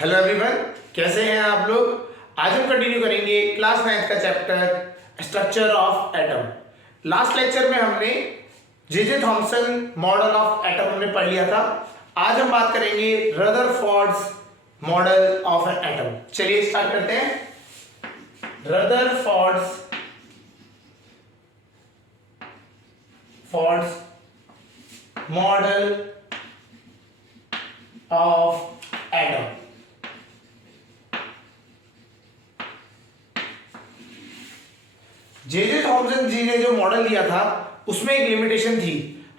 Hello everyone, कैसे हैं आप लोग। आज हम कंटिन्यू करेंगे क्लास 9 का chapter structure of atom. Last lecture में हमने J Thomson model of atom हमने पढ़ लिया था। आज हम बात करेंगे Rutherford's model of an atom. चलिए स्टार्ट करते हैं। Rutherford's model of atom. J Thomson ji ने जो मॉडल दिया था उसमें एक लिमिटेशन थी।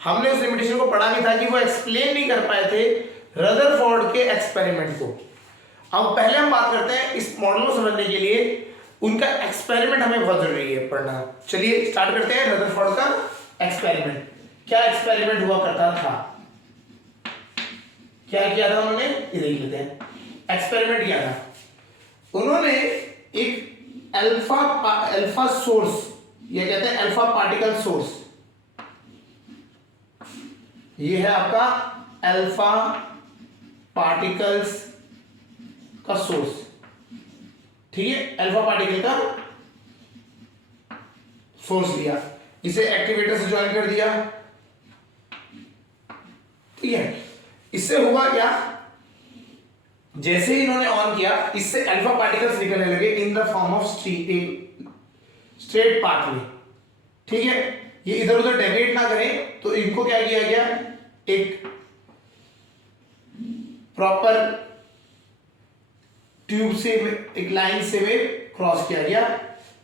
हमने उस लिमिटेशन को पढ़ा भी था कि वो एक्सप्लेन नहीं कर पाए थे रदरफोर्ड के एक्सपेरिमेंट को। अब पहले हम बात करते हैं इस मॉडल को समझने के लिए उनका एक्सपेरिमेंट हमें बहुत जरूरी है पढ़ना। चलिए स्टार्ट करते हैं रदरफोर्ड का एक्सपेरिमेंट। क्या एक्सपेरिमेंट हुआ करता था, क्या किया था उन्होंने, ये देख लेते हैं। एक्सपेरिमेंट किया था उन्होंने एक अल्फा सोर्स, ये कहते हैं अल्फा पार्टिकल सोर्स। ये है आपका अल्फा पार्टिकल्स का सोर्स, ठीक है। अल्फा पार्टिकल का सोर्स लिया, इसे एक्टिवेटर से ज्वाइन कर दिया, ठीक है। इससे हुआ क्या, जैसे ही इन्होंने ऑन किया इससे अल्फा पार्टिकल्स निकलने लगे in the form of straight path में, ठीक है। ये इधर उधर डेविएट ना करें, तो इनको क्या किया गया, एक प्रॉपर ट्यूब से एक लाइन से वे क्रॉस किया गया,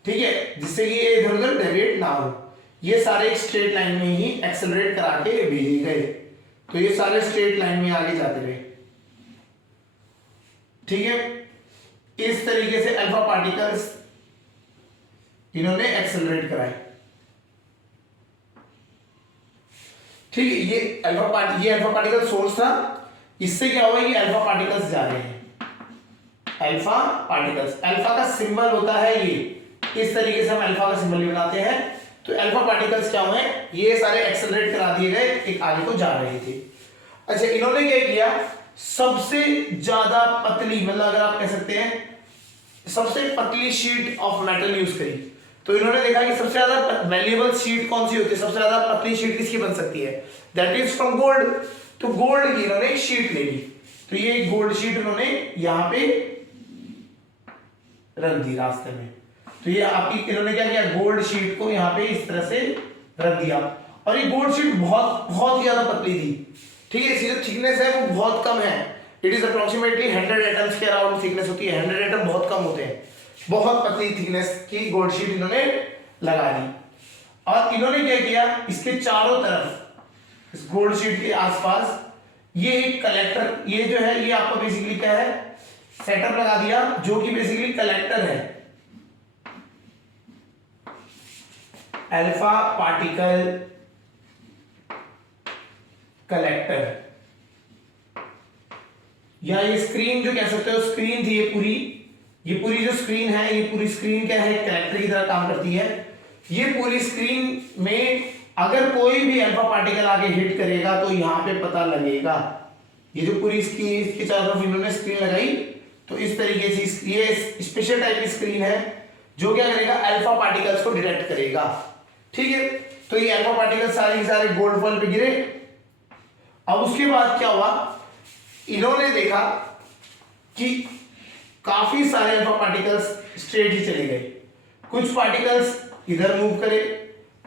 ठीक है, जिससे कि ये इधर उधर डेविएट ना हो। ये सारे एक स्ट्रेट लाइन में ही एक्सेलरेट करा के भेजे गए, तो ये सारे स्ट्रेट लाइन में आगे जाते रहे, ठीक है। इस तरीके से अल्फा पार्टिकल्स इन्होंने एक्सेलरेट कराए, ठीक है। ये अल्फा पार्टिकल सोर्स था। इससे क्या हुआ, ये अल्फा पार्टिकल्स जा रहे हैं। अल्फा पार्टिकल्स, अल्फा का सिंबल होता है ये, इस तरीके से हम अल्फा का सिंबल बनाते हैं। तो अल्फा पार्टिकल्स क्या हुए, ये सारे एक्सेलरेट करा दिए गए, एक आगे को जा रहे थे। अच्छा, इन्होंने क्या किया, सबसे ज्यादा पतली, मतलब अगर आप कह सकते हैं सबसे पतली शीट ऑफ मेटल यूज करी। तो इन्होंने देखा कि सबसे ज्यादा वैल्यूएबल शीट कौन सी होती है, सबसे ज्यादा पतली शीट किसकी बन सकती है, दैट इज फ्रॉम गोल्ड। तो गोल्ड की इन्होंने एक शीट ले ली, तो ये गोल्ड शीट उन्होंने यहां पे रख दी रास्ते में। तो ये आपकी इन्होंने क्या किया, गोल्ड शीट को यहां पे इस तरह से रख दिया। और ये गोल्ड शीट बहुत बहुत ज्यादा पतली थी, ठीक है। इसकी जो थिकनेस है वो बहुत कम है, इट इज अप्रोक्सीमेटली 100 एटम्स के अराउंड थिकनेस होती है। 100 एटम बहुत कम होते हैं। बहुत पतली थिकनेस की गोल्ड शीट इन्होंने लगा दी। और इन्होंने क्या किया, इसके चारों तरफ इस गोल्ड शीट के आसपास ये एक कलेक्टर, ये जो है ये आपको बेसिकली क्या है, सेटअप लगा दिया, जो कि बेसिकली कलेक्टर है, अल्फा पार्टिकल कलेक्टर, या ये स्क्रीन जो कह सकते हो, स्क्रीन थी ये पूरी जो स्क्रीन है, ये पूरी स्क्रीन क्या है, कलेक्टर की तरह काम करती है। ये पूरी स्क्रीन में अगर कोई भी अल्फा पार्टिकल आके हिट करेगा तो यहां पे पता लगेगा। ये जो पूरी स्क्रीन, इसके चारों तरफ इन्होंने स्क्रीन लगाई, तो इस तरीके से ये स्पेशल टाइप की स्क्रीन है जो क्या करेगा, अल्फा पार्टिकल्स को डिटेक्ट करेगा, ठीक है। तो ये अल्फा पार्टिकल सारे के सारे गोल्ड फॉइल पे गिरे। अब उसके बाद क्या हुआ, इन्होंने देखा कि काफी सारे अल्फा पार्टिकल्स स्ट्रेट ही चले गए, कुछ पार्टिकल्स इधर मूव करे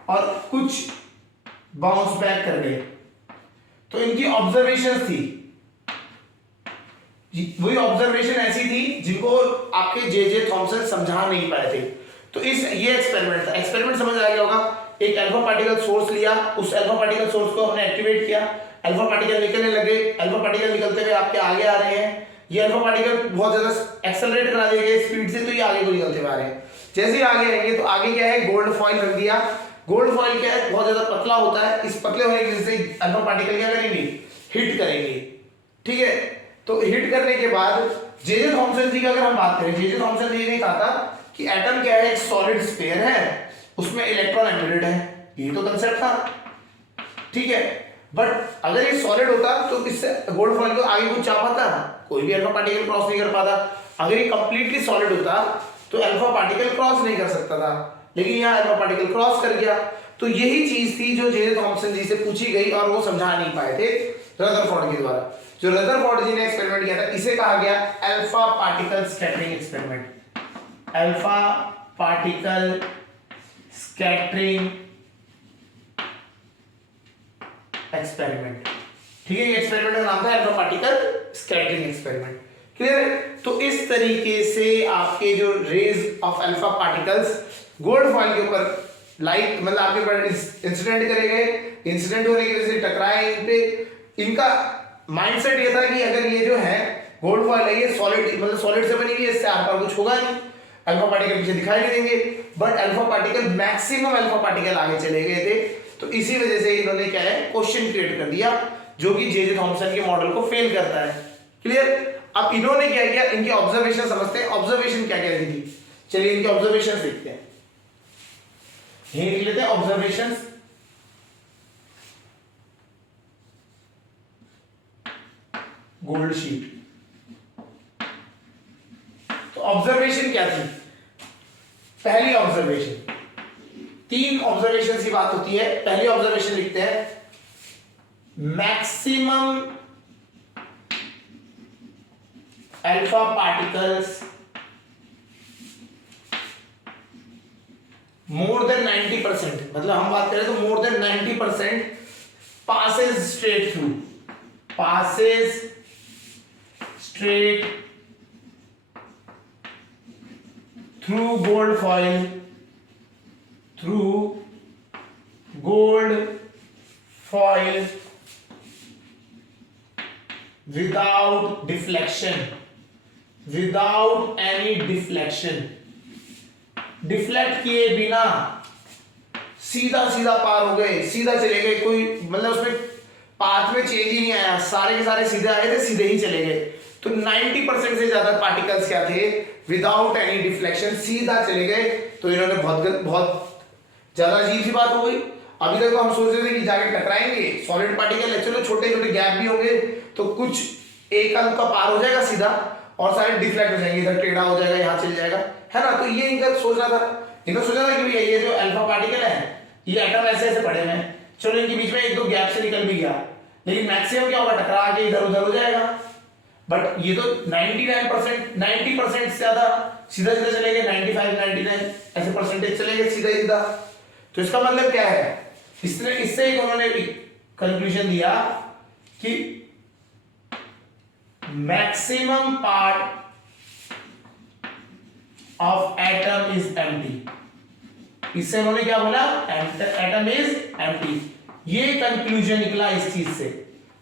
और कुछ बाउंस बैक कर गए। तो इनकी ऑब्जर्वेशंस थी, वही ऑब्जर्वेशन ऐसी थी जिनको आपके जे थॉमसन समझा नहीं पाए थे। तो ये एक्सपेरिमेंट था। एक्सपेरिमेंट समझ आ गया होगा। एक अल्फा पार्टिकल सोर्स लिया, उस अल्फा पार्टिकल सोर्स को हमने एक्टिवेट किया, अल्फा पार्टिकल निकलने लगे। अल्फा पार्टिकल निकलते हुए आपके आगे आ रहे हैं। ये अल्फा पार्टिकल बहुत ज्यादा एक्सेलरेट करा दिए गए स्पीड से, तो ये आगे को निकलते हुए आ रहे हैं। जैसे ही आगे आएंगे तो आगे क्या है, गोल्ड फॉइल रख दिया। गोल्ड फॉइल क्या है, बहुत ज्यादा पतला होता है। इस पतले होने की वजह से अल्फा पार्टिकल क्या करेंगे, हिट करेंगे, ठीक है। तो हिट करने के बाद जे थॉमसन जी की अगर हम बात करें, जे थॉमसन जी ने कहा था कि एटम क्या है, एक सॉलिड स्फीयर है, उसमें इलेक्ट्रॉन एम्बेडेड है। ये तो कंसेप्ट था, ठीक है। बट अगर ये सॉलिड होता तो इससे गोल्ड फॉइल को आगे कुछ जा पाता, कोई भी अल्फा पार्टिकल क्रॉस नहीं कर पाता। अगर ये कंप्लीटली सॉलिड होता तो अल्फा पार्टिकल क्रॉस नहीं कर सकता था, लेकिन यहाँ अल्फा पार्टिकल क्रॉस कर गया। तो यही चीज थी जो जे थॉमसन जी से पूछी गई और वो समझा नहीं पाए थे रदरफोर्ड के द्वारा। जो रदरफोर्ड जी ने एक्सपेरिमेंट किया था इसे कहा गया alpha particle scattering experiment. Alpha particle scattering experiment, ठीक है। ये एक्सपेरिमेंट का नाम था alpha particle scattering experiment. Clear है? तो इस तरीके से आपके जो rays of alpha particles gold foil के ऊपर लाइट मतलब आपके ऊपर इंसिडेंट करे गए, इंसिडेंट होने की वजह से टकराए इन पे। इनका माइंडसेट ये था कि अगर ये जो है गोल्ड फॉइल है ये सॉलिड मतलब सॉलिड से बनी हुई है, इससे आर पार कुछ होगा नहीं, अल्फा पार्टिकल पीछे दिखाई नहीं देंगे। But alpha particle maximum alpha particle आगे चले गए थे, तो इसी वजह से इन्होंने क्या है क्वेश्चन क्रिएट कर दिया जो कि जे थॉमसन के मॉडल को फेल करता है। क्लियर? अब इन्होंने क्या किया, इनकी ऑब्जर्वेशन समझते हैं। ऑब्जर्वेशन क्या क्या थी, चलिए इनकी ऑब्जर्वेशन देखते हैं। ये लिख लेते हैं ऑब्जर्वेशंस। Gold sheet. तो ऑब्जर्वेशन क्या थी? पहली ऑब्जर्वेशन, 3 ऑब्जर्वेशन की बात होती है। पहली ऑब्जर्वेशन लिखते हैं मैक्सिमम अल्फा पार्टिकल्स मोर देन 90%, मतलब हम बात करें तो मोर than 90% passes straight through, passes straight through gold foil, through gold foil without deflection, without any deflection, deflect किए बिना सीधा सीधा पार हो गए, सीधा चले गए, कोई मतलब उसमें पाथ में चेंज ही नहीं आया, सारे के सारे सीधे आए थे, सीधे ही चले गए। तो 90% से ज्यादा पार्टिकल्स क्या थे, विदाउट एनी डिफ्लेक्शन सीधा चले गए। तो इन्होंने बहुत ज्यादा अजीब सी बात हो गई। अभी तक तो हम सोच रहे थे कि जाके टकराएंगे, सॉलिड पार्टिकल है, चलो छोटे छोटे गैप भी होंगे तो कुछ एक अंक का पार हो जाएगा सीधा और सारे डिफ्लेक्ट हो जाएंगे, इधर टेढ़ा हो जाएगा, यहाँ चल जाएगा, है ना। तो ये इनका सोचना था, इन्होंने सोचा था कि भैया ये जो अल्फा पार्टिकल है ये एटम ऐसे ऐसे पड़े हुए हैं, चलो इनके बीच में एक दो गैप से निकल भी गया, लेकिन मैक्सिमम क्या होगा, टकरा के इधर उधर हो जाएगा। बट ये तो 99% 90% से ज्यादा सीधा सीधा चले गए, 95 99 ऐसे परसेंटेज चले गए सीधा सीधा। तो इसका मतलब क्या है, इससे उन्होंने कंक्लूजन दिया कि maximum part of atom is empty. इससे उन्होंने क्या बोला, एटम इज एम्प्टी। ये कंक्लूजन निकला इस चीज से।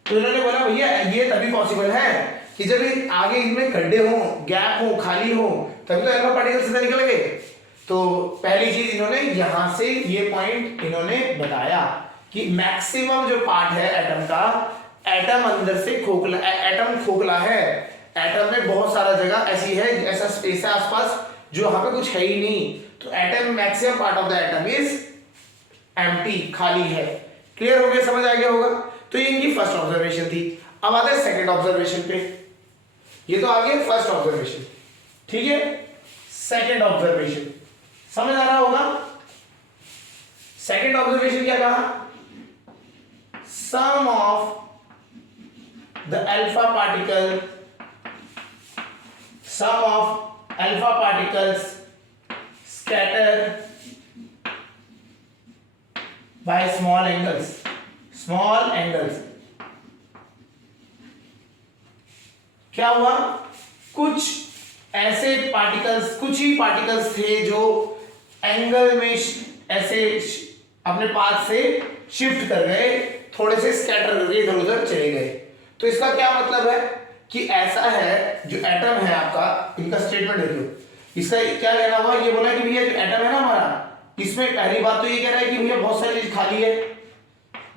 तो इन्होंने बोला भैया ये तभी पॉसिबल है कि जब आगे इनमें गड्ढे हो, गैप हो, खाली हो, तभी तो अल्फा पार्टिकल सीधा निकल गए। तो पहली चीज इन्होंने यहां से ये पॉइंट इन्होंने बताया कि मैक्सिमम जो पार्ट है एटम का, एटम अंदर से खोखला, एटम खोखला है, एटम में बहुत सारा जगह ऐसी है, ऐसा स्पेस है आसपास जो वहां पे कुछ है ही नहीं। तो atom maximum part of the atom is empty, खाली है। क्लियर हो गया, समझ आ गया होगा। तो ये इनकी फर्स्ट ऑब्जर्वेशन थी। अब आते हैं सेकंड ऑब्जर्वेशन पे। ये तो आ गया फर्स्ट ऑब्जर्वेशन, ठीक है। सेकंड ऑब्जर्वेशन समझ आ रहा होगा। सेकंड ऑब्जर्वेशन क्या कहा, some of the alpha particle, some of alpha particles scatter by small angles, small angles। क्या हुआ, कुछ ऐसे पार्टिकल्स, कुछ ही पार्टिकल्स थे जो एंगल में ऐसे अपने पाथ से शिफ्ट कर गए, थोड़े से स्कैटर करके इधर उधर चले गए। तो इसका क्या मतलब है कि ऐसा है जो एटम है आपका, इनका स्टेटमेंट देखो, इसका क्या कहना हुआ, ये बोला कि भैया जो एटम है ना हमारा, इसमें पहली बात तो ये कह रहा है कि भैया बहुत सारी चीज खाली है,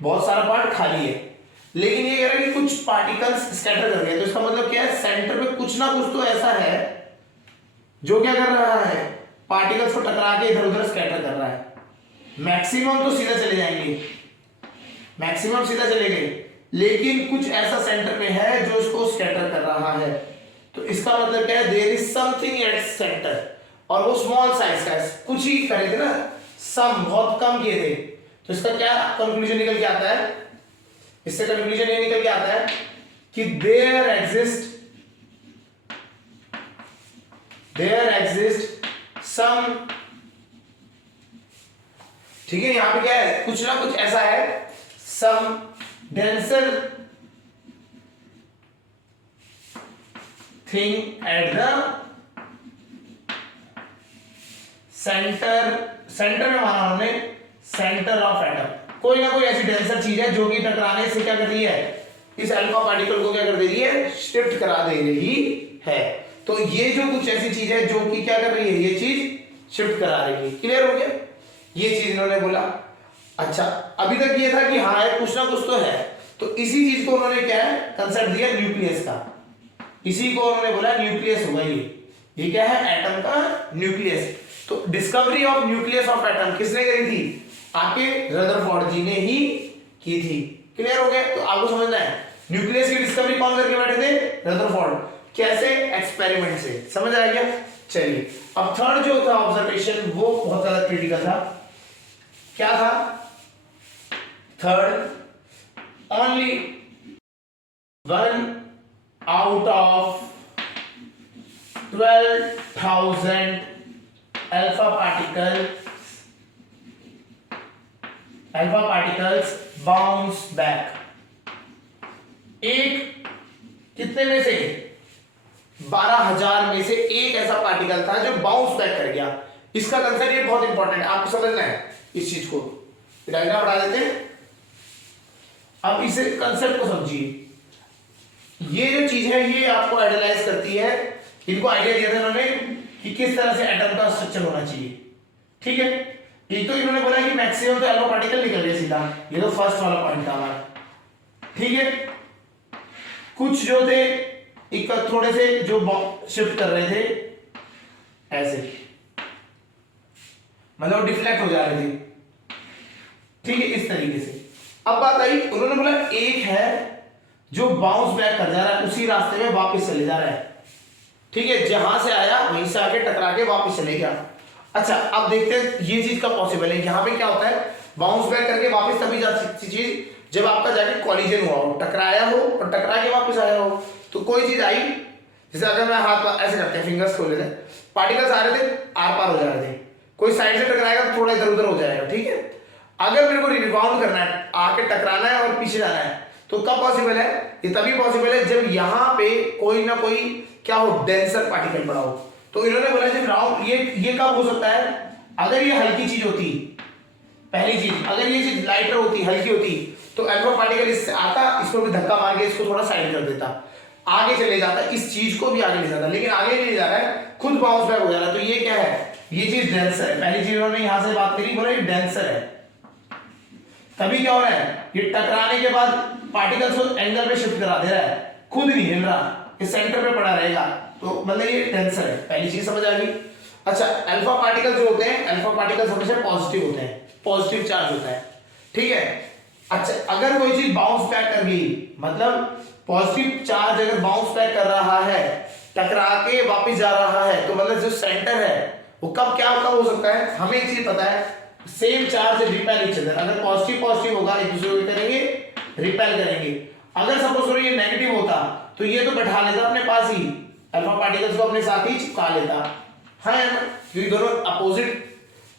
बहुत सारा पार्ट खाली है, लेकिन ये कह रहा है कि कुछ पार्टिकल्स स्कैटर कर गए। तो इसका मतलब क्या है, सेंटर में कुछ ना कुछ तो ऐसा है जो क्या कर रहा है, पार्टिकल्स को टकरा के इधर उधर स्कैटर कर रहा है। मैक्सिमम तो सीधा चले जाएंगे, मैक्सिमम सीधा चले गए, लेकिन कुछ ऐसा सेंटर में है जो उसको स्कैटर कर रहा है। तो इसका मतलब क्या है, there is something at centre, और वो स्मॉल साइज का है, कुछ ही करे थे ना, सम बहुत कम किए थे। तो इसका क्या कंक्लूजन निकल के आता है, इससे कंक्लूजन ये निकल के आता है कि देयर एग्जिस्ट सम, ठीक है, यहां पे क्या है, कुछ ना कुछ ऐसा है, some denser thing at the centre में माना हमने सेंटर ऑफ एटम, कोई ना कोई ऐसी डेंसर चीज है जो कि टकराने से क्या कर रही है, इस अल्फा पार्टिकल को क्या कर दे रही है, शिफ्ट करा दे रही है। तो ये जो कुछ ऐसी चीज है जो कि क्या कर रही है, ये चीज शिफ्ट करा रही है। क्लियर हो गया, ये चीज इन्होंने बोला। अच्छा, अभी तक ये था कि हाँ कुछ ना कुछ तो है, तो इसी चीज को उन्होंने क्या है, कंसेप्ट दिया न्यूक्लियस का, इसी को उन्होंने बोला न्यूक्लियस होगा ये क्या है, एटम का न्यूक्लियस। तो discovery of nucleus of atom किसने करी थी, आपके रदरफोर्ड जी ने ही की थी। क्लियर हो गया, तो आपको समझना है न्यूक्लियस की डिस्कवरी कौन करके बैठे थे, रदरफोर्ड, कैसे, एक्सपेरिमेंट से। समझ आ गया। चलिए, अब थर्ड जो था ऑब्जर्वेशन वो बहुत ज्यादा क्रिटिकल था। क्या था third, only 1 out of 12,000 alpha particles bounce back। एक कितने में से, 12,000 में से एक ऐसा पार्टिकल था जो बाउंस बैक कर गया। इसका कंसेप्ट ये बहुत इंपॉर्टेंट है, आपको समझना है इस चीज को। डायग्राम बढ़ा देते हैं, अब इस कंसेप्ट को समझिए। ये जो चीज है ये आपको आइडियलाइज करती है, इनको आइडिया दिया था इन्होंने कि किस तरह से एटम का स्ट्रक्चर होना चाहिए। ठीक है, एक तो इन्होंने बोला कि मैक्सिमम तो अल्फा पार्टिकल निकल गया सीधा, ये तो फर्स्ट वाला पॉइंट था हमारा। ठीक है, कुछ जो थे एक थोड़े से जो शिफ्ट कर रहे थे ऐसे, मतलब डिफ्लेक्ट हो जा रहे थे। ठीक है, इस तरीके से। अब बात आई, उन्होंने बोला एक है जो बाउंस बैक कर जा रहा है, उसी रास्ते में वापस चले जा रहा है। ठीक है, जहां से आया वहीं से आके टकरा के वापस चले गया। अच्छा, अब देखते हैं ये चीज कब पॉसिबल है। यहां पे क्या होता है, बाउंस बैक करके वापस तभी जा सकती चीज जब आपका जाके कॉलिजन हुआ हो, टकराया हो और टकरा के वापस आया हो। तो कोई चीज आई, जैसे अगर मैं हाथ ऐसे करते हैं, फिंगर्स खोल लेते हैं, पार्टिकल्स आ रहे थे, आर पार हो जा रहे थे, कोई साइड से टकराएगा तो थोड़ा इधर उधर हो जाएगा। ठीक है, अगर मेरे को रिबाउंड करना है, आके टकराना है और पीछे जाना है, तो कब पॉसिबल है, ये तभी पॉसिबल है जब यहां पे कोई ना कोई क्या हो, डेंसर पार्टिकल पड़ा हो। तो इन्होंने बोला जब राउंड, ये कब हो सकता है, अगर ये हल्की चीज होती, पहली चीज अगर ये चीज लाइटर होती, हल्की होती, तो अल्फा पार्टिकल इससे आता, इसको भी धक्का मार के इसको थोड़ा साइड कर देता, आगे चले जाता, इस चीज को भी आगे ले जाता, लेकिन आगे नहीं जा रहा है, खुद बाउंस बैक हो जा रहा है। तो ये क्या है, ये चीज डेंसर है। पहली चीज उन्होंने यहां से बात करी, बोला ये डेंसर है। तभी क्या हो रहा है, ये टकराने के बाद पार्टिकल्स को एंगल पे शिफ्ट करा दे रहा है, खुद नहीं हिल रहा, ये सेंटर पे पड़ा रहेगा, तो मतलब ये डेंसर है। पहली चीज समझ आ गई। अच्छा, अल्फा पार्टिकल्स जो होते हैं, अल्फा पार्टिकल्स हमेशा पॉजिटिव होते हैं, पॉजिटिव चार्ज होता है। ठीक है, अच्छा, अगर कोई चीज बाउंस बैक कर गई, मतलब पॉजिटिव चार्ज अगर बाउंस बैक कर रहा है, टकरा के वापस जा रहा है, तो मतलब जो सेंटर है वो कब क्या कब हो सकता है, हमें एक चीज पता है, same charge repel each other. अगर पॉजिटिव पॉजिटिव होगा, एक दूसरे को करेंगे, रिपेल करेंगे। अगर सपोज करो ये नेगेटिव होता, तो ये तो बैठा लेता अपने पास ही, अल्फा पार्टिकल्स को अपने साथ ही चिपका लेता है ना, क्योंकि दोनों अपोजिट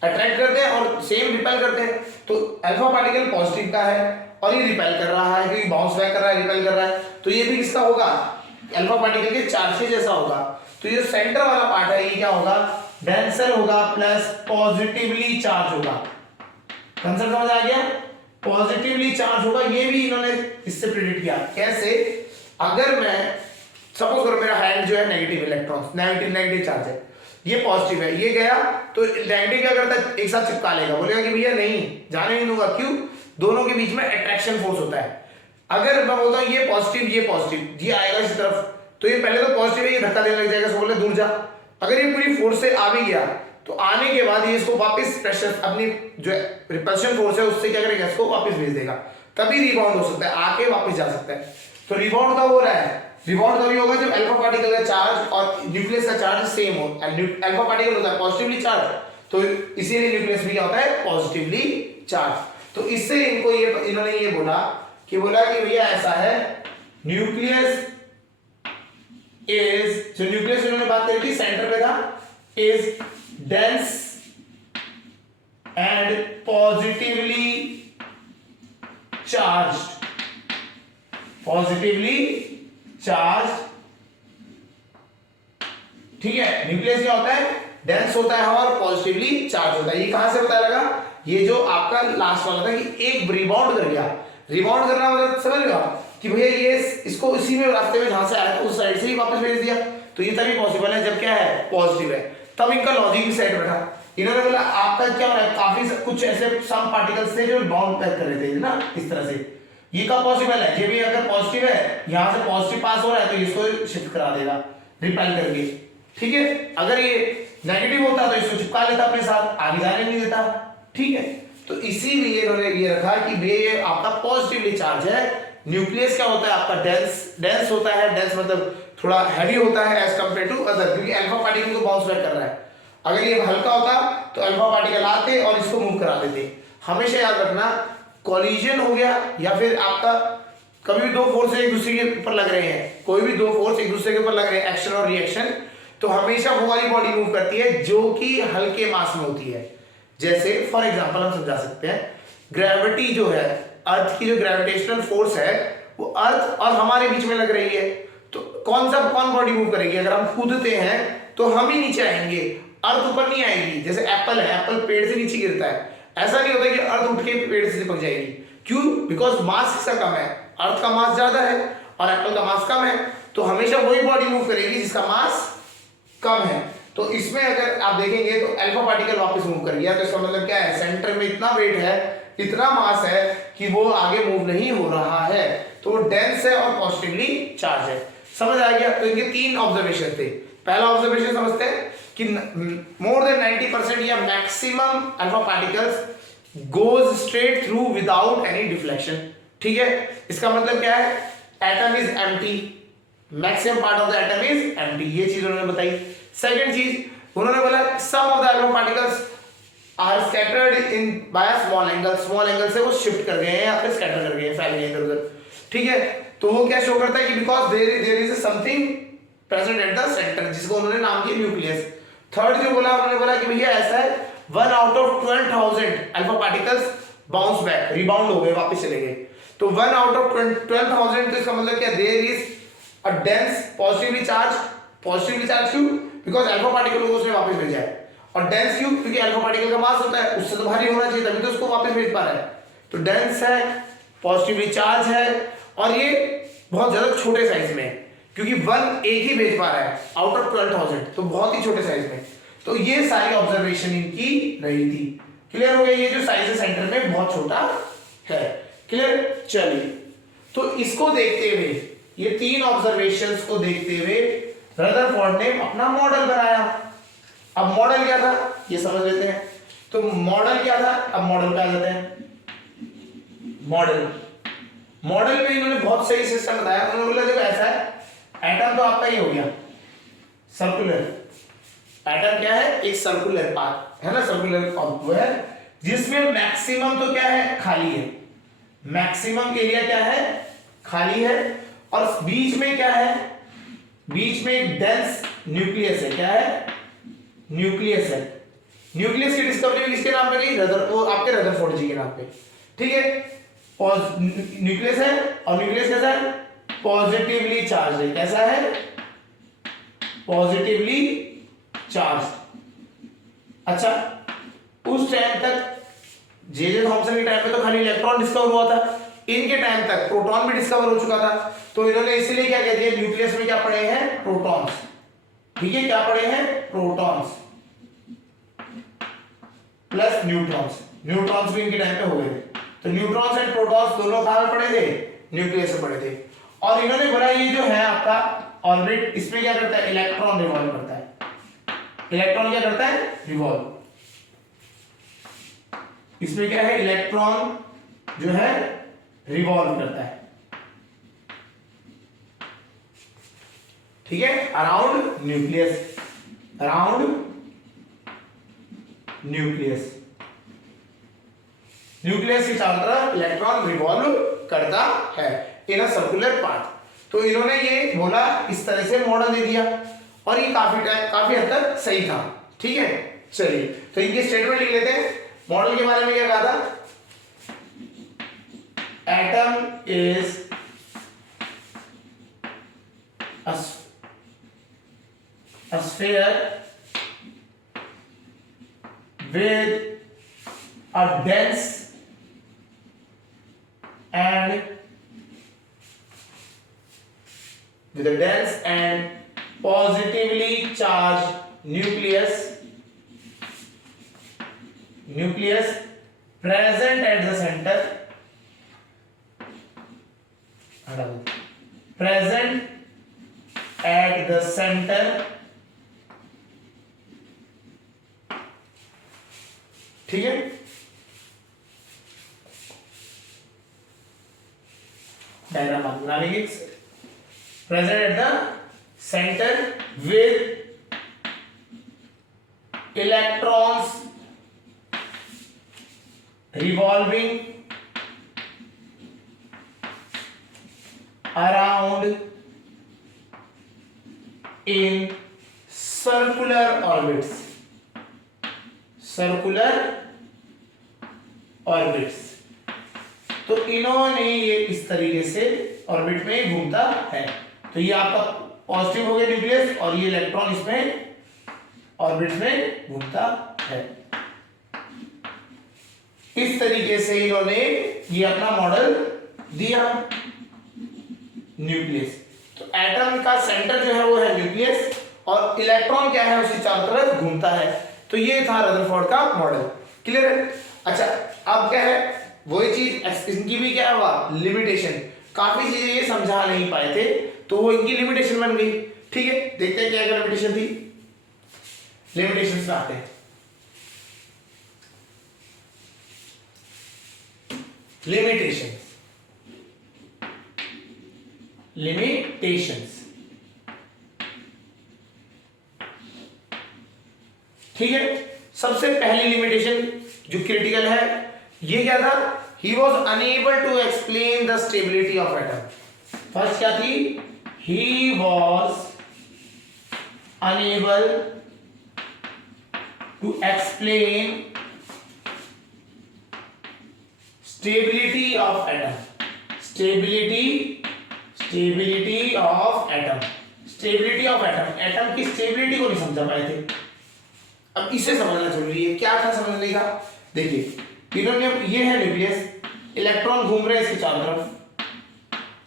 अट्रैक्ट करते हैं और सेम रिपेल करते हैं। तो अल्फा पार्टिकल पॉजिटिव का है और ये रिपेल कर रहा है, क्योंकि बाउंस बैक कर रहा है, रिपेल कर रहा है, तो ये भी किसका होगा, अल्फा पार्टिकल के चार्ज के जैसा होगा। तो ये सेंटर वाला पार्ट है, ये क्या होगा, डेंसर होगा प्लस पॉजिटिवली चार्ज होगा। कंसेप्ट समझ आ गया, पॉजिटिवली चार्ज होगा। ये भी इन्होंने इससे प्रेडिक्ट किया। कैसे, अगर मैं सपोज करो मेरा हैंड जो है नेगेटिव इलेक्ट्रॉन, नेगेटिव चार्ज है, ये पॉजिटिव है, ये गया तो नेगेटिव क्या करता है, एक साथ चिपका लेगा, बोलेगा कि भैया नहीं जाने नहीं दूंगा। क्यों, दोनों के बीच में अट्रैक्शन फोर्स होता है। अगर मैं बोलता हूं ये पॉजिटिव, ये आएगा इस तरफ, तो ये पहले तो पॉजिटिव है, ये धक्का देने लग जाएगा, इसको बोले दूर जा। अगर ये पूरी फोर्स से आ भी गया, तो आने के बाद ये इसको वापस प्रेशर, अपनी जो रिपल्शन फोर्स है उससे क्या करेगा, इसको वापस भेज देगा। तभी रिबाउंड हो सकता है, आके वापस जा सकता है। तो रिबाउंड कब हो रहा है? रिबाउंड तभी होगा जब अल्फा पार्टिकल का चार्ज और न्यूक्लियस का चार्ज सेम हो। अल्फा पार्टिकल होता है पॉजिटिवली चार्ज, तो इसीलिए न्यूक्लियस भी क्या होता है? Positively charge. तो इससे इनको इन्होंने ये बोला कि भैया ऐसा है, न्यूक्लियस इज, जो न्यूक्लियस इन्होंने बात करी थी सेंटर पे था, is dense and positively charged, positively charge. ठीक है, न्यूक्लियस क्या होता है? डेंस होता है और पॉजिटिवली चार्ज होता है। ये कहां से पता लगा? ये जो आपका लास्ट वाला था कि एक रिबाउंड कर गया। रिबाउंड करना मतलब समझ गया कि भैया ये इसको इसी में रास्ते में जहां से आया था उस साइड से ही वापस भेज दिया। तो ये तभी पॉसिबल है जब क्या है? पॉजिटिव है। तब इनका लॉजिक भी सेट बैठा। इन्होंने बोला आपका क्या हो रहा है, काफी कुछ ऐसे सम पार्टिकल्स थे जो बाउंड पैक कर रहे थे ना, इस तरह से। ये कब पॉसिबल है? ये भी अगर पॉजिटिव है, यहां से पॉजिटिव पास हो रहा है तो इसको शिफ्ट करा देगा रिपेल करके। ठीक है, अगर ये नेगेटिव होता तो इसको चिपका लेता अपने साथ, आगे जाने नहीं देता। ठीक है, तो इसीलिए इन्होंने ये रखा कि ये आपका पॉजिटिवली चार्ज है। न्यूक्लियस क्या होता है आपका? डेंस होता है। डेंस मतलब थोड़ा हैवी होता है एज कंपेयर टू अदर, क्योंकि अल्फा पार्टिकल को बाउंस बैक कर रहा है। अगर ये हल्का होता तो अल्फा पार्टिकल आते और इसको मूव करा देते। हमेशा याद रखना, कॉलिजन हो गया या फिर आपका कभी भी दो फोर्स एक दूसरे के ऊपर लग रहे हैं, कोई भी दो फोर्स एक दूसरे के ऊपर लग रहे हैं, एक्शन और रिएक्शन, तो हमेशा वो वाली बॉडी मूव करती है जो कि हल्के मास में होती है। जैसे फॉर एग्जांपल हम समझा सकते हैं, ग्रेविटी जो है, अर्थ की जो ग्रेविटेशनल फोर्स है वो अर्थ और हमारे बीच में लग रही है, तो कौन बॉडी मूव करेगी? अगर हम कूदते हैं तो हम ही नीचे आएंगे, अर्थ ऊपर नहीं आएगी। जैसे एप्पल है, एप्पल पेड़ से नीचे गिरता है, ऐसा नहीं होता कि अर्थ उठ के पेड़ से चिपक जाएगी। क्यों? बिकॉज मास इसका कम है, अर्थ का मास ज्यादा है और एप्पल का मास कम है, तो हमेशा वही बॉडी मूव करेगी जिसका मास कम है। तो इसमें अगर आप देखेंगे तो अल्फा पार्टिकल वापस मूव कर गया, तो इसका मतलब क्या है? सेंटर में इतना वेट है, इतना मास है कि वो आगे मूव नहीं हो रहा है, तो वो डेंस है और पॉजिटिवली चार्ज है। समझ आ गया? तो इनके तीन ऑब्जर्वेशन थे। पहला ऑब्जर्वेशन समझते हैं कि मोर देन 90% या maximum alpha particles goes straight through without any deflection. ठीक है, इसका मतलब क्या है? Atom is empty, maximum part of the atom is empty, ये चीज उन्होंने बताई। सेकंड चीज उन्होंने बोला some of the alpha particles are scattered in by a small angle, small angle से वो शिफ्ट कर गए हैं या फिर स्कैटर कर गए हैं, फैल गए इधर उधर। ठीक है, तो वो क्या शो करता है कि because there is something present at the centre, जिसको उन्होंने नाम दिया न्यूक्लियस। थर्ड जो बोला, उन्होंने बोला कि भैया ऐसा है 1 out of 12,000 alpha particles bounce back, rebound हो गए, वापस चले गए। तो 1 आउट ऑफ 12,000, तो इसका मतलब क्या? There is a dense positively charge क्यों? बिकॉज अल्फा पार्टिकल को उसने वापस भेजा है। और डेंस क्यों? क्योंकि अल्फा पार्टिकल का मास होता है, उससे तो भारी होना चाहिए, तभी तो उसको वापस भेज पा रहा है। तो डेंस है, पॉजिटिवली चार्ज है, और ये बहुत ज्यादा छोटे साइज में है, क्योंकि 1 एक ही भेज पा रहा है आउट ऑफ 12,000, तो बहुत ही छोटे साइज में। तो ये सारी ऑब्जर्वेशन इनकी रही थी। क्लियर हो गया? ये जो साइज है सेंटर में बहुत छोटा है। क्लियर? चलिए, तो इसको देखते हुए, ये तीन ऑब्जर्वेशंस को देखते हुए रदरफोर्ड ने अपना मॉडल बनाया। अब मॉडल क्या था ये समझ लेते हैं। तो मॉडल क्या था? अब मॉडल पे आ जाते हैं। मॉडल में इन्होंने बहुत सही सिस्टम बताया। उन्होंने बोला देखो ऐसा है, एटम तो आपका ये हो गया सर्कुलर। एटम क्या है? एक सर्कुलर पाथ है ना, सर्कुलर वो है जिसमें मैक्सिमम तो क्या है? खाली है। मैक्सिमम एरिया क्या है? खाली है। और बीच में क्या है? बीच में एक डेंस न्यूक्लियस है। क्या है? न्यूक्लियस है। न्यूक्लियस की डिस्कवरी किसके नाम पे गई? वो आपके रदरफोर्ड जी के नाम पे। ठीक है, और न्यूक्लियस है, और न्यूक्लियस कैसा है? पॉजिटिवली चार्ज है। कैसा है? Positively charge. अच्छा, उस टाइम तक जे थॉमसन के टाइम पे तो खाली इलेक्ट्रॉन डिस्कवर हुआ था, इनके टाइम तक प्रोटॉन भी डिस्कवर हो चुका था। तो इन्होंने इसलिए क्या कह दिया, न्यूक्लियस में क्या पढ़े हैं? प्रोटॉन्स। ठीक है, क्या पढ़े हैं? Protons plus neutrons. न्यूट्रॉन्स भी इनके टाइम पे हो गए थे। तो न्यूट्रॉन्स एंड प्रोटॉन्स दोनों कहां पढ़े थे? न्यूक्लियस से पढ़े थे। और इन्होंने बोला ये जो है आपका ऑर्बिट, इसमें क्या करता है? इलेक्ट्रॉन रिवॉल्व करता है। इलेक्ट्रॉन क्या करता है? रिवॉल्व। इसमें क्या है? इलेक्ट्रॉन जो है रिवॉल्व करता है, ठीक है, around nucleus, around nucleus, nucleus के चारों तरफ इलेक्ट्रॉन रिवॉल्व करता है इन अ सर्कुलर पाथ। तो इन्होंने ये बोला, इस तरह से मॉडल दे दिया और ये काफी हद तक सही था, ठीक है। चलिए तो इनके स्टेटमेंट लिख लेते हैं। मॉडल के बारे में क्या कहा था, atom is a sphere with a dense and positively charged nucleus present at the center, ठीक है। डायग्राम आप बना लेंगे। Present at the centre with electrons revolving around in circular orbits, तो इन्होंने ये इस तरीके से ऑर्बिट में घूमता है। तो ये आपका पॉजिटिव हो गया न्यूक्लियस और ये इलेक्ट्रॉन इसमें ऑर्बिट में घूमता है। इस तरीके से इन्होंने ये अपना मॉडल दिया न्यूक्लियस। तो एटम का सेंटर जो है वो है न्यूक्लियस और इलेक्ट्रॉन क्या है उसकी चारों तरफ घूमता है। तो ये था रदरफोर्ड का मॉडल, क्लियर है। अच्छा अब क्या है, वही चीज इनकी भी क्या हुआ, लिमिटेशन। काफी चीजें ये समझा नहीं पाए थे तो वो इनकी लिमिटेशन बन गई, ठीक है। देखते हैं क्या क्या लिमिटेशन थी। लिमिटेशंस में आते हैं। लिमिटेशंस, ठीक है। सबसे पहली लिमिटेशन जो क्रिटिकल है ये क्या था, he was unable to explain the stability of atom. First क्या थी, he was unable to explain stability of atom, stability of atom, atom की स्टेबिलिटी को नहीं समझा पाए थे। अब इसे समझना जरूरी है। क्या था समझने का, देखिए इन्होंने, ये है न्यूक्लियस, इलेक्ट्रॉन घूम रहे हैं इसके चारों तरफ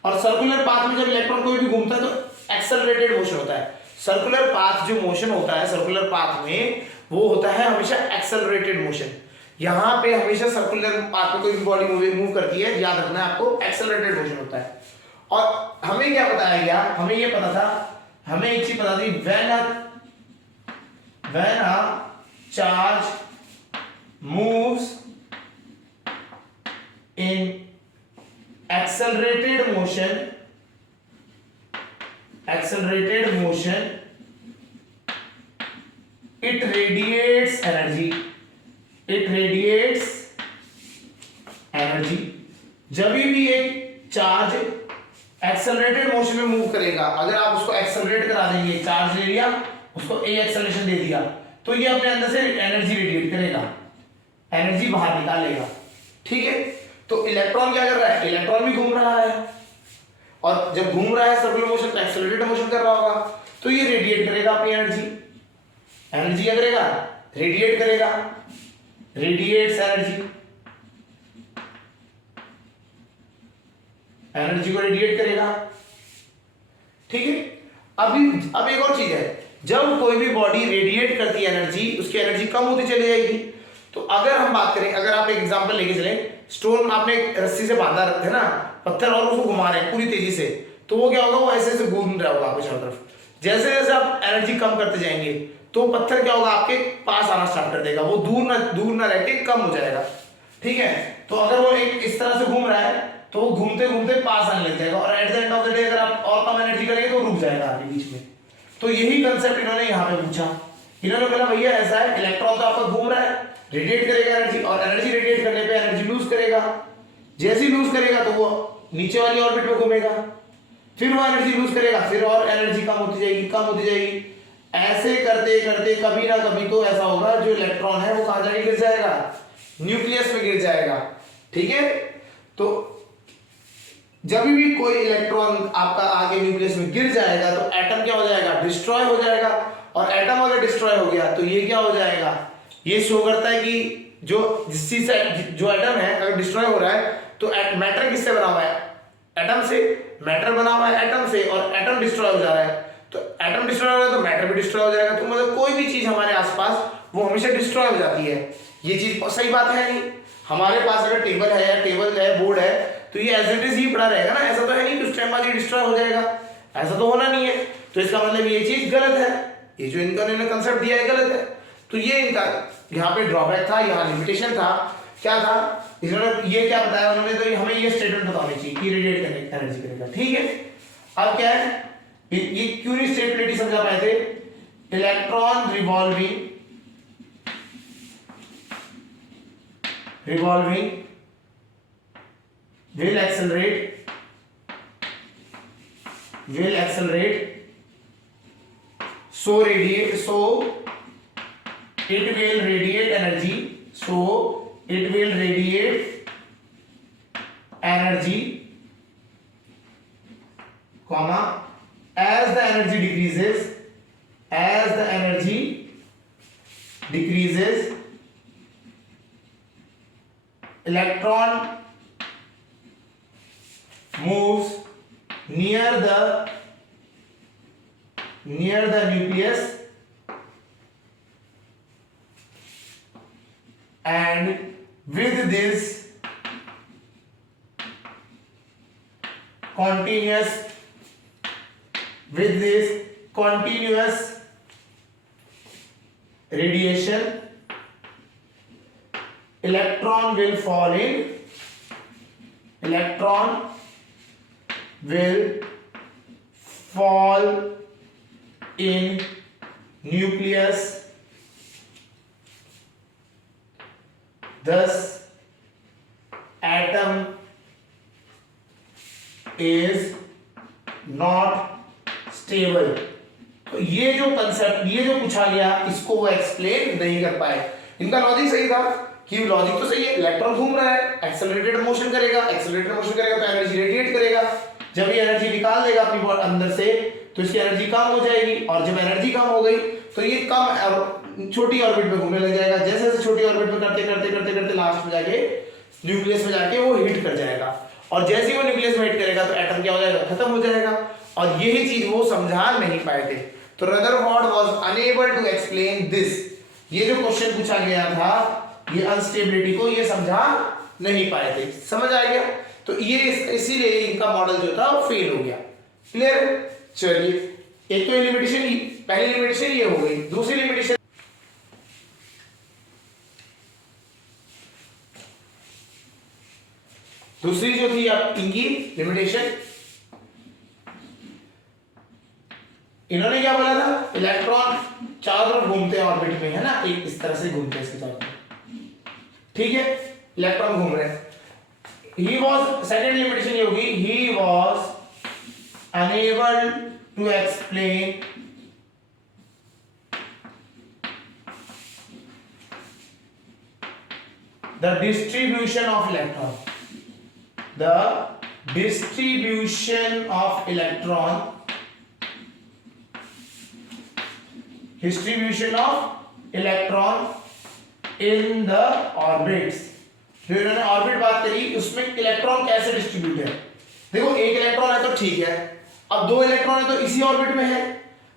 और सर्कुलर पाथ में जब इलेक्ट्रॉन कोई भी घूमता है तो एक्सेलरेटेड मोशन होता है। सर्कुलर पाथ जो मोशन होता है, सर्कुलर पाथ में वो होता है हमेशा एक्सेलरेटेड मोशन। यहां पे हमेशा सर्कुलर पाथ में कोई भी बॉडी मूव करती है, याद रखना है आपको, एक्सेलरेटेड मोशन होता है। और हमें क्या बताया गया, हमें ये पता था, हमें एक चीज पता थी, when a charge moves in accelerated motion it radiates energy, जब भी एक चार्ज एक्सेलरेटेड मोशन में मूव करेगा, अगर आप उसको एक्सेलरेट करा देंगे, चार्ज ले लिया, उसको ए एक्सेलरेशन दे दिया, तो ये अपने अंदर से एनर्जी रेडिएट करेगा, एनर्जी बाहर निकालेगा, ठीक है। तो इलेक्ट्रॉन क्या कर रहा है, इलेक्ट्रॉन भी घूम रहा है और जब घूम रहा है सर्कुलर मोशन तो एक्सेलरेटेड मोशन कर रहा होगा, तो ये रेडिएट करेगा अपनी एनर्जी क्या करेगा, रेडिएट करेगा, रेडिएट्स एनर्जी को रेडिएट करेगा, ठीक है। अब एक और चीज है, जब कोई भी बॉडी रेडिएट करती है एनर्जी, उसकी एनर्जी कम होती चली जाएगी। तो अगर हम बात करें, अगर आप एक एग्जांपल लेके चले, स्टोन आपने रस्सी से बांधा है ना पत्थर और उसको घुमा रहे हैं पूरी तेजी से, तो वो क्या होगा, वो ऐसे ऐसे घूम रहा होगा आपके चारों तरफ। जैसे जैसे आप एनर्जी कम करते जाएंगे तो पत्थर क्या होगा, आपके पास आना स्टार्ट कर देगा, वो दूर ना रह के कम हो जाएगा, ठीक है। तो अगर वो एक इस तरह से घूम रहा है तो वो घूमते घूमते पास आने लग जाएगा और at the end of the day अगर आप और कम एनर्जी करेंगे तो रुक जाएगा आगे बीच में। तो यही कंसेप्ट इन्होंने यहाँ पे पूछा। इन्होंने बोला भैया ऐसा है, इलेक्ट्रॉन तो आपका घूम रहा है, रेडिएट करेगा एनर्जी, और एनर्जी रेडिएट करने पे एनर्जी लूज करेगा, जैसे ही लूज करेगा तो वो नीचे वाली ऑर्बिट में घूमेगा, फिर वो एनर्जी लूज करेगा, फिर और एनर्जी कम होती जाएगी, कम होती जाएगी। ऐसे करते करते कभी ना कभी तो ऐसा होगा जो इलेक्ट्रॉन है वो कहां जाके गिर जाएगा, न्यूक्लियस में गिर जाएगा। ठीक है, तो जब भी कोई इलेक्ट्रॉन आपका आगे न्यूक्लियस में गिर जाएगा तो एटम क्या हो जाएगा, डिस्ट्रॉय हो जाएगा। और एटम अगर डिस्ट्रॉय हो गया तो ये क्या हो जाएगा, ये शो करता है कि जो जिस चीज से जो एटम है अगर डिस्ट्रॉय हो रहा है तो मैटर किससे बना हुआ है, एटम से। मैटर बना हुआ है एटम से और एटम डिस्ट्रॉय हो जा रहा है, तो एटम डिस्ट्रॉय हो रहा है तो मैटर भी डिस्ट्रॉय हो जाएगा। तो मतलब कोई भी चीज हमारे आसपास वो हमेशा डिस्ट्रॉय हो जाती है। ये चीज सही बात है नहीं। हमारे पास अगर टेबल है बोर्ड है तो ये एज इट इज ही पड़ा रहेगा ना, ऐसा तो है नहीं कि उस टाइम बाद ये डिस्ट्रॉय हो जाएगा, ऐसा तो होना नहीं है। तो इसका मतलब ये चीज गलत है, ये जो इन्होंने कंसेप्ट दिया है गलत है। तो ये इनका यहाँ पे ड्रॉबैक था, यहाँ लिमिटेशन था। क्या था, इन्होंने ये क्या बताया उन्होंने, तो हमें ये स्टेटमेंट बतानी चाहिए कि रेडिएट करने एनर्जी करेगा। ठीक है, अब क्या है, ये क्यों नहीं स्टेबिलिटी समझा पाए थे, electron revolving will accelerate so it will radiate energy comma as the energy decreases electron moves near the nucleus and with this continuous radiation electron will fall in nucleus, thus atom is not stable। तो ये जो concept, ये जो पूछा गया, इसको वो explain नहीं कर पाए। इनका लॉजिक सही था कि लॉजिक तो सही है, इलेक्ट्रॉन घूम रहा है, एक्सेलरेटेड मोशन करेगा तो एनर्जी रेडिएट करेगा, जब ये एनर्जी निकाल देगा अपनी अंदर से तो इसकी एनर्जी कम हो जाएगी, और जब एनर्जी कम हो गई तो ये कम छोटी ऑर्बिट में घूमने लग जाएगा। जैसे जैसे छोटी ऑर्बिट में करते लास्ट में जाके न्यूक्लियस में जाके वो हिट कर जाएगा, और जैसे ही वो न्यूक्लियस में हिट करेगा तो एटम क्या हो जाएगा, खत्म हो जाएगा। और यही चीज वो समझा नहीं पाए थे। तो Rutherford was unable to explain this. ये जो क्वेश्चन पूछा गया था, ये अनस्टेबिलिटी को ये समझा नहीं पाए थे। समझ आ गया? तो ये इसीलिए इनका मॉडल जो था वो फेल हो गया। क्लियर? चलिए, एक तो लिमिटेशन, पहली लिमिटेशन ये हो गई। दूसरी लिमिटेशन, दूसरी जो थी अब इनकी लिमिटेशन, इन्होंने क्या बोला था, इलेक्ट्रॉन चारों तरफ घूमते हैं ऑर्बिट में, है ना, एक इस तरह से घूमते हैं इसके चारों तरफ। ठीक है, इलेक्ट्रॉन घूम रहे हैं। ही वॉज, सेकेंड लिमिटेशन ये होगी, he was unable to explain the distribution of electron, the distribution of electron, distribution of electron in the orbits। जो इन्होंने ऑर्बिट बात करी उसमें इलेक्ट्रॉन कैसे डिस्ट्रीब्यूट है। देखो, एक इलेक्ट्रॉन है तो ठीक है, अब दो इलेक्ट्रॉन है तो इसी ऑर्बिट में है।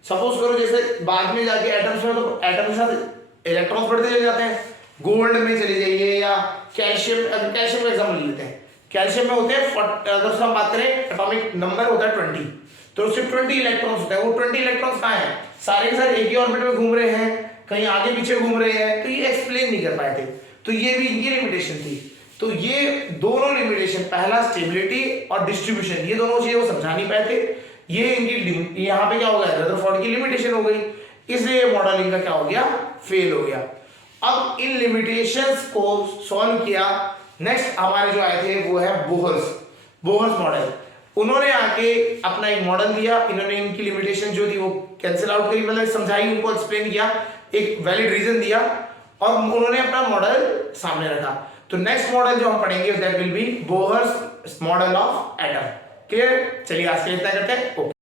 सपोज करो जैसे बाद में जाके एटम्स में, तो एटम के साथ इलेक्ट्रॉन्स बढ़ते चले जाते हैं। गोल्ड में चले जाइए या कैल्शियम का एग्जांपल लेते हैं। कैल्शियम में होते हैं, अगर हम बात करें एटॉमिक नंबर होता है 20, तो उससे 20 इलेक्ट्रॉन्स होते हैं। वो 20 इलेक्ट्रॉन्स कहाँ हैं, सारे के सारे एक ही ऑर्बिट में घूम रहे हैं, कहीं आगे पीछे घूम रहे हैं, तो ये एक्सप्लेन नहीं कर पाए थे। तो ये भी इनकी लिमिटेशन थी तो ये दोनों लिमिटेशन, पहला स्टेबिलिटी और डिस्ट्रीब्यूशन, ये दोनों चीजें वो समझा नहीं पाए थे। ये इनकी यहाँ पे क्या हो गया, रदरफोर्ड की लिमिटेशन हो गई, इसलिए मॉडल इनका क्या हो गया, फेल हो गया। अब इन लिमिटेशंस को सॉल्व किया, नेक्स्ट हमारे जो आए थे वो है बोहर्स मॉडल। उन्होंने आके अपना एक मॉडल दिया, इन्होंने इनकी लिमिटेशन जो थी वो कैंसिल आउट करी, मतलब समझाई, उनको एक्सप्लेन किया, एक वैलिड रीजन दिया और उन्होंने अपना मॉडल सामने रखा। तो नेक्स्ट मॉडल जो हम पढ़ेंगे that will be Bohr's model of atom. Clear? चलिए आज के लिए इतना करते हैं। ओके।